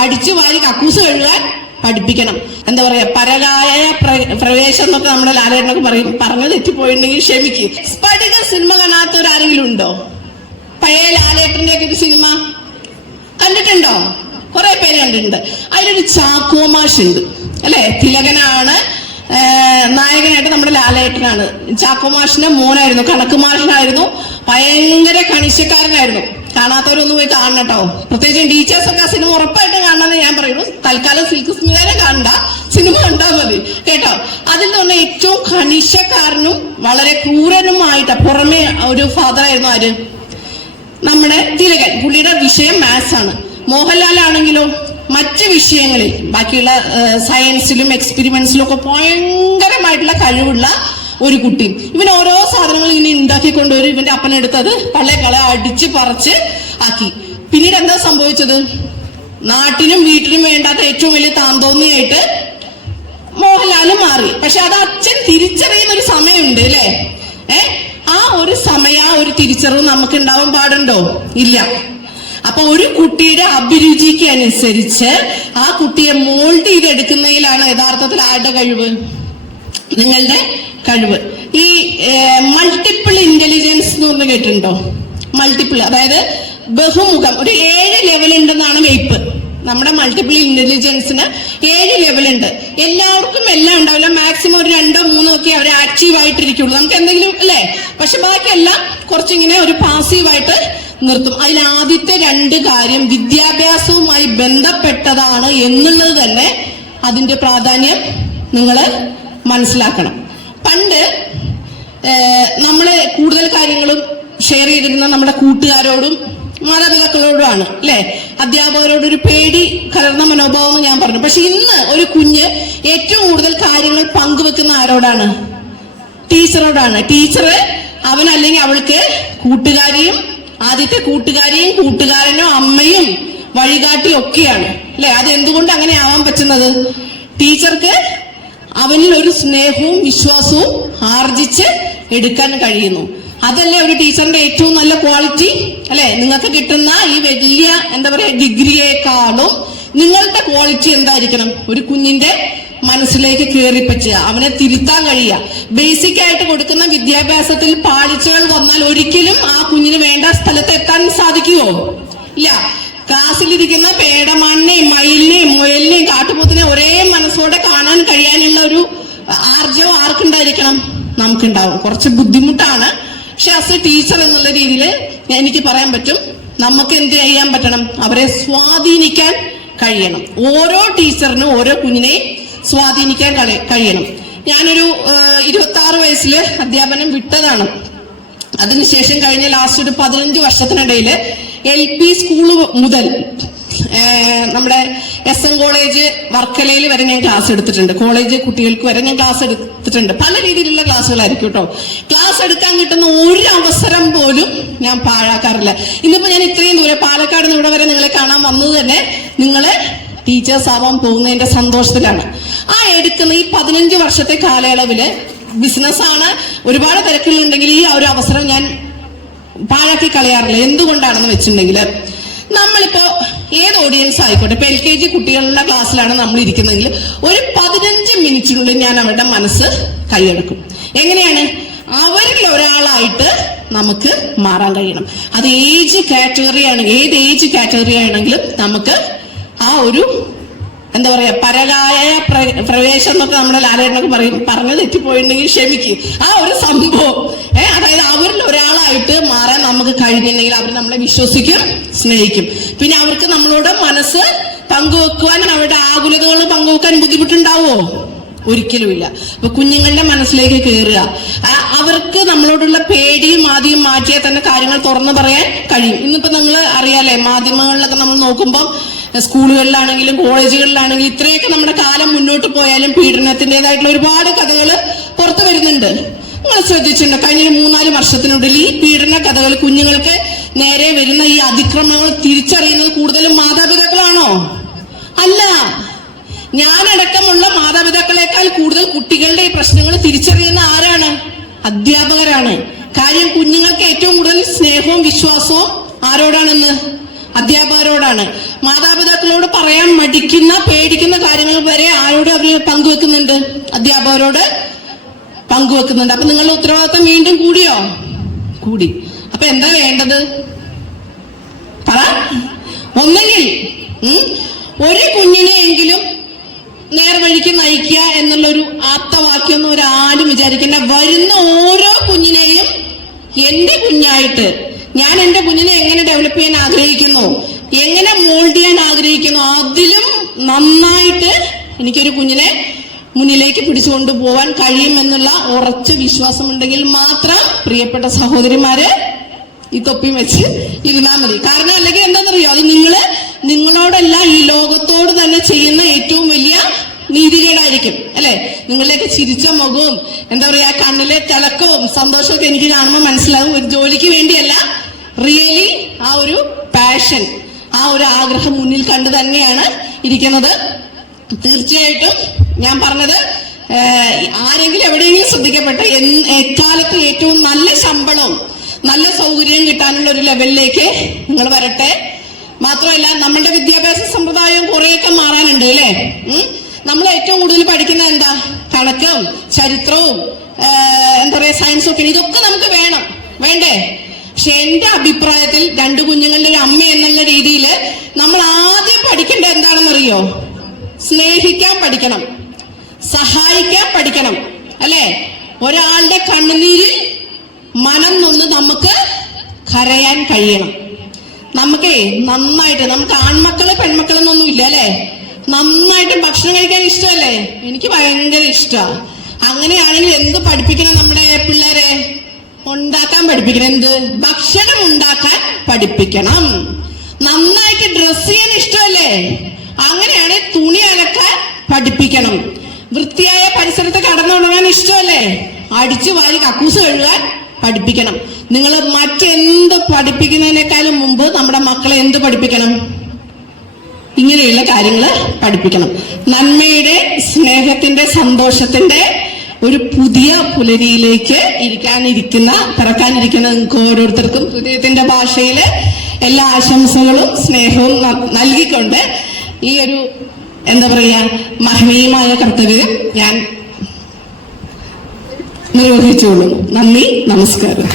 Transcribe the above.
അടിച്ചു വാരി കക്കൂസ് കഴുകാൻ പഠിപ്പിക്കണം. എന്താ പറയാ, പരകായ പ്രവേശം എന്നൊക്കെ നമ്മുടെ ലാലേട്ടനൊക്കെ പറയും. പറഞ്ഞു തെറ്റിപ്പോയിട്ടുണ്ടെങ്കിൽ ക്ഷമിക്കും. സ്ഫടിക സിനിമ കാണാത്തവരാരെങ്കിലും ഉണ്ടോ? പഴയ ലാലേട്ടന്റെ ഒക്കെ ഒരു സിനിമ കണ്ടിട്ടുണ്ടോ? കുറെ പേര് കണ്ടിട്ടുണ്ട്. അതിലൊരു ചാക്കോ മാഷ് ഉണ്ട് അല്ലെ, തിലകനാണ് നായകനായിട്ട് നമ്മുടെ ലാലേട്ടനാണ്. ചാക്കോ മാഷിന്റെ മോനായിരുന്നു, കണക്ക് മാഷിനായിരുന്നു, ഭയങ്കര കണിശക്കാരനായിരുന്നു. കാണാത്തവരൊന്നും പോയി കാണണം കേട്ടോ. പ്രത്യേകിച്ചും ടീച്ചേഴ്സൊക്കെ ആ സിനിമ ഉറപ്പായിട്ടും കാണണമെന്ന് ഞാൻ പറയുന്നു. തൽക്കാലം സിൽക്ക് സ്മിതനെ കാണണ്ട, സിനിമ കണ്ടാൽ മതി കേട്ടോ. അതിൽ തന്നെ ഏറ്റവും കണിശക്കാരനും വളരെ ക്രൂരനുമായിട്ട് പുറമെ ഒരു ഫാദർ ആയിരുന്നു ആര്, നമ്മുടെ തിലകൻ. പുള്ളിയുടെ വിഷയം മാത്സ് ആണ്. മോഹൻലാൽ ആണെങ്കിലോ മറ്റ് വിഷയങ്ങളിൽ ബാക്കിയുള്ള സയൻസിലും എക്സ്പെരിമെന്റ്സിലും ഒക്കെ ഭയങ്കരമായിട്ടുള്ള കഴിവുള്ള ഒരു കുട്ടി. ഇവൻ ഓരോ സാധനങ്ങൾ ഇങ്ങനെ ഉണ്ടാക്കിക്കൊണ്ടുവരും. ഇവന്റെ അപ്പനെടുത്തത് പള്ളേക്കളെ അടിച്ച് പറിച്ച് ആക്കി. പിന്നീട് എന്താ സംഭവിച്ചത്? നാട്ടിനും വീട്ടിനും വേണ്ടാത്ത ഏറ്റവും വലിയ താന്തോന്നിയായിട്ട് മോഹൻലാലും മാറി. പക്ഷെ അത് അച്ഛൻ തിരിച്ചറിയുന്ന ഒരു സമയമുണ്ട് അല്ലേ? ആ ഒരു സമയം, ആ ഒരു തിരിച്ചറിവ് നമുക്ക് ഉണ്ടാവാൻ പാടുണ്ടോ? ഇല്ല. അപ്പൊ ഒരു കുട്ടിയുടെ അഭിരുചിക്ക് അനുസരിച്ച് ആ കുട്ടിയെ മോൾഡ് ചെയ്തെടുക്കുന്നതിലാണ് യഥാർത്ഥത്തിൽ ആരുടെ കഴിവ്? നിങ്ങളുടെ കഴിവ്. ഈ മൾട്ടിപ്പിൾ ഇന്റലിജൻസ് എന്ന് പറഞ്ഞ് കേട്ടിട്ടുണ്ടോ? മൾട്ടിപ്പിൾ, അതായത് ബഹുമുഖം. ഒരു 7 ലെവൽ ഉണ്ടെന്നാണ് വെയ്പ്പ്. നമ്മുടെ മൾട്ടിപ്പിൾ ഇന്റലിജൻസിന് 7 ലെവലുണ്ട്. എല്ലാവർക്കും എല്ലാം ഉണ്ടാവില്ല. മാക്സിമം ഒരു 2 or 3 ഒക്കെ അവർ ആക്റ്റീവ് ആയിട്ടിരിക്കുള്ളൂ. നമുക്ക് എന്തെങ്കിലും അല്ലേ? പക്ഷെ ബാക്കിയെല്ലാം കുറച്ചിങ്ങനെ ഒരു പാസീവായിട്ട് നിർത്തും. അതിൽ ആദ്യത്തെ 2 കാര്യം വിദ്യാഭ്യാസവുമായി ബന്ധപ്പെട്ടതാണ് എന്നുള്ളത് തന്നെ അതിന്റെ പ്രാധാന്യം നിങ്ങൾ മനസ്സിലാക്കണം. പണ്ട് നമ്മളെ കൂടുതൽ കാര്യങ്ങളും ഷെയർ ചെയ്തിരുന്ന നമ്മുടെ കൂട്ടുകാരോടും മാതാപിതാക്കളോടുമാണ് അല്ലെ, അധ്യാപകരോടൊരു പേടി കലർന്ന മനോഭാവം എന്ന് ഞാൻ പറഞ്ഞു. പക്ഷെ ഇന്ന് ഒരു കുഞ്ഞ് ഏറ്റവും കൂടുതൽ കാര്യങ്ങൾ പങ്കുവെക്കുന്ന ആരോടാണ്? ടീച്ചറോടാണ്. ടീച്ചർ അവൻ അല്ലെങ്കിൽ അവൾക്ക് കൂട്ടുകാരിയും, ആദ്യത്തെ കൂട്ടുകാരിയും കൂട്ടുകാരനോ അമ്മയും വഴികാട്ടിയും ഒക്കെയാണ് അല്ലെ. അത് എന്തുകൊണ്ട് അങ്ങനെ ആവാൻ പറ്റുന്നത്? ടീച്ചർക്ക് അവനിൽ ഒരു സ്നേഹവും വിശ്വാസവും ആർജിച്ച് എടുക്കാൻ കഴിയുന്നു. അതല്ലേ ഒരു ടീച്ചറിന്റെ ഏറ്റവും നല്ല ക്വാളിറ്റി അല്ലെ? നിങ്ങൾക്ക് കിട്ടുന്ന ഈ വലിയ എന്താ പറയാ ഡിഗ്രിയേക്കാളും നിങ്ങളുടെ ക്വാളിറ്റി എന്തായിരിക്കണം? ഒരു കുഞ്ഞിന്റെ മനസ്സിലേക്ക് കയറിപ്പറ്റുക, അവനെ തിരുത്താൻ കഴിയുക. ബേസിക് ആയിട്ട് കൊടുക്കുന്ന വിദ്യാഭ്യാസത്തിൽ പാളിച്ചകൾ വന്നാൽ ഒരിക്കലും ആ കുഞ്ഞിന് വേണ്ട സ്ഥലത്ത് എത്താൻ സാധിക്കുമോ? ഇല്ല. ക്ലാസ്സിലിരിക്കുന്ന പേടമാനിനെയും മയിലിനെയും മുയലിനെയും കാട്ടുപോത്തിനെയും ഒരേ മനസ്സോടെ കാണാൻ കഴിയാനുള്ള ഒരു ആർജവം ആർക്കുണ്ടായിരിക്കണം? നമുക്കുണ്ടാവും. കുറച്ച് ബുദ്ധിമുട്ടാണ്. പക്ഷെ ആസ് എ ടീച്ചർ എന്നുള്ള രീതിയിൽ എനിക്ക് പറയാൻ പറ്റും, നമുക്ക് എന്ത് ചെയ്യാൻ പറ്റണം? അവരെ സ്വാധീനിക്കാൻ കഴിയണം. ഓരോ ടീച്ചറിനും ഓരോ കുഞ്ഞിനെയും സ്വാധീനിക്കാൻ കഴിയണം. ഞാനൊരു 26 വയസ്സിൽ അധ്യാപനം വിട്ടതാണ്. അതിനുശേഷം കഴിഞ്ഞ ലാസ്റ്റ് ഒരു 15 വർഷത്തിനിടയിൽ LP സ്കൂള് മുതൽ നമ്മുടെ SM കോളേജ് വർക്കലയിൽ വരെ ഞാൻ ക്ലാസ് എടുത്തിട്ടുണ്ട്. കോളേജ് കുട്ടികൾക്ക് വരെ ഞാൻ ക്ലാസ് എടുത്തിട്ടുണ്ട്. പല രീതിയിലുള്ള ക്ലാസ്സുകളായിരിക്കും കേട്ടോ. ക്ലാസ് എടുക്കാൻ കിട്ടുന്ന ഒരു അവസരം പോലും ഞാൻ പാഴാക്കാറില്ല. ഇന്നിപ്പോ ഞാൻ ഇത്രയും ദൂരെ പാലക്കാട് നിന്ന് ഇവിടെ വരെ നിങ്ങളെ കാണാൻ വന്നത് തന്നെ നിങ്ങളെ ടീച്ചേഴ്സ് ആവാൻ പോകുന്നതിന്റെ സന്തോഷത്തിലാണ്. ആ എടുക്കുന്ന ഈ 15 വർഷത്തെ കാലയളവില് ബിസിനസ്സാണ്, ഒരുപാട് തിരക്കുകളുണ്ടെങ്കിൽ ഈ ഒരു അവസരം ഞാൻ പാഴാക്കി കളയാറില്ല. എന്തുകൊണ്ടാണെന്ന് വെച്ചിട്ടുണ്ടെങ്കിൽ നമ്മളിപ്പോ ഏത് ഓഡിയൻസ് ആയിക്കോട്ടെ, ഇപ്പൊ LKG കുട്ടികളുടെ ക്ലാസ്സിലാണ് നമ്മൾ ഇരിക്കുന്നതെങ്കിൽ ഒരു 15 മിനിറ്റിനുള്ളിൽ ഞാൻ അവരുടെ മനസ്സ് കൈയെടുക്കും. എങ്ങനെയാണ്? അവരിൽ ഒരാളായിട്ട് നമുക്ക് മാറാൻ കഴിയണം. അത് ഏത് ഏജ് കാറ്റഗറി ആണെങ്കിലും നമുക്ക് ആ ഒരു എന്താ പറയാ പരകായ പ്രവേശം എന്നൊക്കെ നമ്മുടെ ലാലേട്ടനൊക്കെ പറയും. പറഞ്ഞു തെറ്റിപ്പോയിട്ടുണ്ടെങ്കിൽ ക്ഷമിക്കും. ആ ഒരു സംഭവം അതായത് അവരിൽ ഒരാളായിട്ട് മാറാൻ നമുക്ക് കഴിഞ്ഞിട്ടുണ്ടെങ്കിൽ അവർ നമ്മളെ വിശ്വസിക്കും, സ്നേഹിക്കും. പിന്നെ അവർക്ക് നമ്മളോട് മനസ്സ് പങ്കുവെക്കുവാൻ, അവരുടെ ആകുലതകൾ പങ്കുവെക്കാൻ ബുദ്ധിമുട്ടുണ്ടാവോ? ഒരിക്കലുമില്ല. അപ്പൊ കുഞ്ഞുങ്ങളുടെ മനസ്സിലേക്ക് കയറുക, അവർക്ക് നമ്മളോടുള്ള പേടിയും ആദ്യം മാറ്റിയാൽ തന്നെ കാര്യങ്ങൾ തുറന്നു പറയാൻ കഴിയും. ഇന്നിപ്പോ നിങ്ങൾ അറിയാലേ, മാധ്യമങ്ങളിലൊക്കെ നമ്മൾ നോക്കുമ്പോൾ സ്കൂളുകളിലാണെങ്കിലും കോളേജുകളിലാണെങ്കിലും ഇത്രയൊക്കെ നമ്മുടെ കാലം മുന്നോട്ട് പോയാലും പീഡനത്തിൻ്റെതായിട്ടുള്ള ഒരുപാട് കഥകൾ പുറത്തു വരുന്നുണ്ട്. നിങ്ങൾ ശ്രദ്ധിച്ചിട്ടുണ്ടോ? കഴിഞ്ഞ 3-4 വർഷത്തിനുള്ളിൽ ഈ പീഡന കഥകൾ, കുഞ്ഞുങ്ങൾക്ക് നേരെ വരുന്ന ഈ അതിക്രമങ്ങൾ തിരിച്ചറിയുന്നത് കൂടുതലും മാതാപിതാക്കളാണോ? അല്ല. ഞാനടക്കമുള്ള മാതാപിതാക്കളെക്കാൾ കൂടുതൽ കുട്ടികളുടെ ഈ പ്രശ്നങ്ങൾ തിരിച്ചറിയുന്ന ആരാണ്? അധ്യാപകരാണ്. കാര്യം കുഞ്ഞുങ്ങൾക്ക് ഏറ്റവും കൂടുതൽ സ്നേഹവും വിശ്വാസവും ആരോടാണെന്ന്? അധ്യാപകരോടാണ്. മാതാപിതാക്കളോട് പറയാൻ മടിക്കുന്ന പേടിക്കുന്ന കാര്യങ്ങൾ വരെ ആരോട് അവർ പങ്കുവെക്കുന്നുണ്ട്? അധ്യാപകരോട് പങ്കുവെക്കുന്നുണ്ട്. അപ്പൊ നിങ്ങളുടെ ഉത്തരവാദിത്തം വീണ്ടും കൂടിയോ? കൂടി. അപ്പൊ എന്താ വേണ്ടത്? പറ. ഒന്നെങ്കിൽ ഒരു കുഞ്ഞിനെയെങ്കിലും നേർവഴിക്ക് നയിക്കുക എന്നുള്ളൊരു ആപ്തവാക്യമൊന്നും ഒരാളും വിചാരിക്കേണ്ട. വരുന്ന ഓരോ കുഞ്ഞിനെയും എന്റെ കുഞ്ഞായിട്ട് ഞാൻ എന്റെ കുഞ്ഞിനെ എങ്ങനെ ഡെവലപ്പ് ചെയ്യാൻ ആഗ്രഹിക്കുന്നു, എങ്ങനെ മോൾഡ് ചെയ്യാൻ ആഗ്രഹിക്കുന്നു, അതിലും നന്നായിട്ട് എനിക്കൊരു കുഞ്ഞിനെ മുന്നിലേക്ക് പിടിച്ചുകൊണ്ടു പോവാൻ കഴിയുമെന്നുള്ള ഉറച്ച വിശ്വാസമുണ്ടെങ്കിൽ മാത്രം പ്രിയപ്പെട്ട സഹോദരിമാര് ഈ തൊപ്പിയും വെച്ച് ഇരുന്നാൽ മതി. കാരണം അല്ലെങ്കിൽ എന്താണെന്നറിയോ, അത് നിങ്ങളോടല്ല ഈ ലോകത്തോട് തന്നെ ചെയ്യുന്ന ഏറ്റവും വലിയ നീതികേടായിരിക്കും അല്ലെ. നിങ്ങളിലേക്ക് ചിരിച്ച മുഖവും എന്താ പറയാ കണ്ണിലെ തിളക്കവും സന്തോഷമൊക്കെ എനിക്ക് കാണുമ്പോൾ മനസ്സിലാവും ഒരു ജോലിക്ക് വേണ്ടിയല്ല, റിയലി ആ ഒരു പാഷൻ, ആ ഒരു ആഗ്രഹം മുന്നിൽ കണ്ടു തന്നെയാണ് ഇരിക്കുന്നത്. തീർച്ചയായിട്ടും ഞാൻ പറഞ്ഞത് ആരെങ്കിലും എവിടെയെങ്കിലും ശ്രദ്ധിക്കപ്പെട്ട എക്കാലത്ത് ഏറ്റവും നല്ല ശമ്പളവും നല്ല സൗകര്യം കിട്ടാനുള്ള ഒരു ലെവലിലേക്ക് നിങ്ങൾ വരട്ടെ. മാത്രമല്ല നമ്മളുടെ വിദ്യാഭ്യാസ സമ്പ്രദായം കുറെയൊക്കെ മാറാനുണ്ട് അല്ലേ. നമ്മൾ ഏറ്റവും കൂടുതൽ പഠിക്കുന്നത് എന്താ? കണക്കും ചരിത്രവും എന്താ പറയാ സയൻസും ഒക്കെ. ഇതൊക്കെ നമുക്ക് വേണ്ടേ? പക്ഷെ എന്റെ അഭിപ്രായത്തിൽ രണ്ടു കുഞ്ഞുങ്ങളുടെ ഒരു അമ്മ എന്നുള്ള രീതിയിൽ നമ്മൾ ആദ്യം പഠിക്കേണ്ടത് എന്താണെന്നറിയോ? സ്നേഹിക്കാൻ പഠിക്കണം, സഹായിക്കാൻ പഠിക്കണം അല്ലെ. ഒരാളുടെ കണ്ണുനീരിൽ മനം നൊന്ന് നമുക്ക് കരയാൻ കഴിയണം. നമുക്കേ നന്നായിട്ട്, നമുക്ക് ആൺമക്കള് പെൺമക്കളെന്നൊന്നും ഇല്ല അല്ലെ, നന്നായിട്ട് ഭക്ഷണം കഴിക്കാൻ ഇഷ്ടമല്ലേ? എനിക്ക് ഭയങ്കര ഇഷ്ടമാണ്. അങ്ങനെയാണെങ്കിൽ എന്ത് പഠിപ്പിക്കണം? നമ്മുടെ പിള്ളേരെ ഉണ്ടാക്കാൻ പഠിപ്പിക്കണം. എന്ത്? ഭക്ഷണം ഉണ്ടാക്കാൻ പഠിപ്പിക്കണം. നന്നായിട്ട് ഡ്രസ് ചെയ്യാൻ ഇഷ്ടമല്ലേ? അങ്ങനെയാണ് തുണി അലക്കാൻ പഠിപ്പിക്കണം. വൃത്തിയായ പരിസരത്ത് കടന്നുണങ്ങാൻ ഇഷ്ടമല്ലേ? അടിച്ചു വാരി കക്കൂസ് കഴുകാൻ പഠിപ്പിക്കണം. നിങ്ങൾ മറ്റെന്ത് പഠിപ്പിക്കുന്നതിനേക്കാളും മുമ്പ് നമ്മുടെ മക്കളെ എന്ത് പഠിപ്പിക്കണം? ഇങ്ങനെയുള്ള കാര്യങ്ങൾ പഠിപ്പിക്കണം. നന്മയുടെ, സ്നേഹത്തിന്റെ, സന്തോഷത്തിന്റെ ഒരു പുതിയ പുലരിയിലേക്ക് പിറക്കാനിരിക്കുന്ന നിങ്ങൾക്ക് ഓരോരുത്തർക്കും ഹൃദയത്തിന്റെ ഭാഷയില് എല്ലാ ആശംസകളും സ്നേഹവും നൽകിക്കൊണ്ട് ഈ ഒരു എന്താ പറയാ മഹനീയമായ കർത്തവ്യം ഞാൻ നിർവഹിച്ചോളൂ. നന്ദി, നമസ്കാരം.